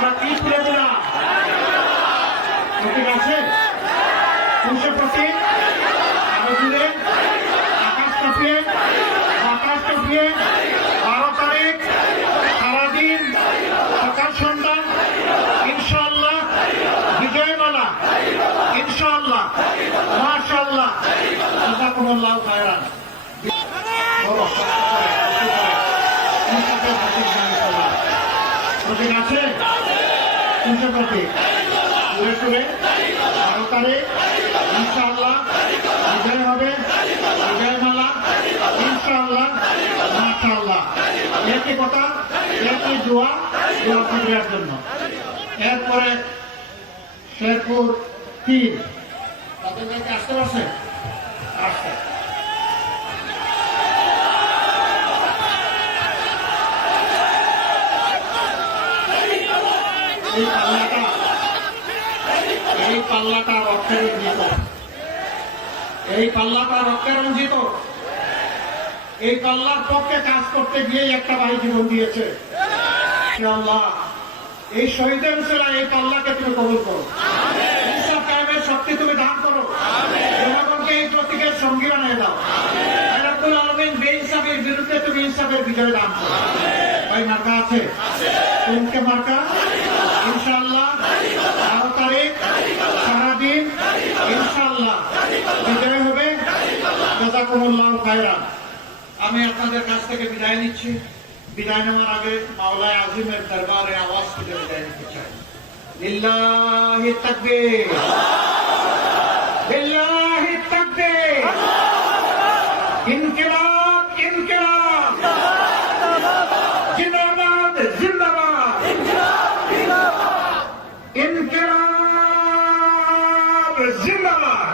আমরা কি তুলে দিলাম প্রতীক আছে কোনসে প্রতীক আরও আকাশ কাঁপিয়ে আকাশ কাঁপিয়ে বারো তারিখ সারাদিন সকাল সন্ধ্যা ইনশাআল্লাহ বিজয়মালা ইনশাআল্লাহ মাশাআল্লাহ জাযাকুমুল্লাহ খায়রান করলাম। আছে কোনসে প্রতীক সুরে সুরে বারো তারিখ ইনশাআল্লাহ বিজয় হবে বিজয়মালা ইনশাআল্লাহ, মাশাআল্লাহ। একই কথা, একই দোয়া দোয়া করার জন্য। এরপরে শেরপুর তিন তাদের কাছে আসতে পারছে এই পাল্লাটা এই পাল্লাটা রক্তে রঞ্জিত এই পাল্লাটা রক্তে রঞ্জিত এই পাল্লার পক্ষে কাজ করতে গিয়ে একটা ভাই জীবন দিয়েছে। আল্লাহ এই শহীদের সেরা এই পাল্লাকে তুমি কবুল করো। শক্তি তুমি দান করো। জনগণকে এই প্রতীকের সঙ্গী বানিয়ে দাও আল্লাহুল আলমিন বেইনসাফের বিরুদ্ধে তুমি ইনসাফের বিজয় দান করো। ভাই মার্কা আছে? কোনকে মার্কা? ইনশাআল্লাহ বারো তারিখ, সারাদিন ইনশাল্লাহ হবে জাজাকুমুল্লাহ খায়রা আমি আপনাদের কাছ থেকে বিদায় নিচ্ছি। বিদায় নেওয়ার আগে মাওলায় আজিমের দরবারে আওয়াজ থেকে বিদায় নিতে চাই। লিল্লাহি তাকবীর। ইনকিলাব জিন্দাবাদ।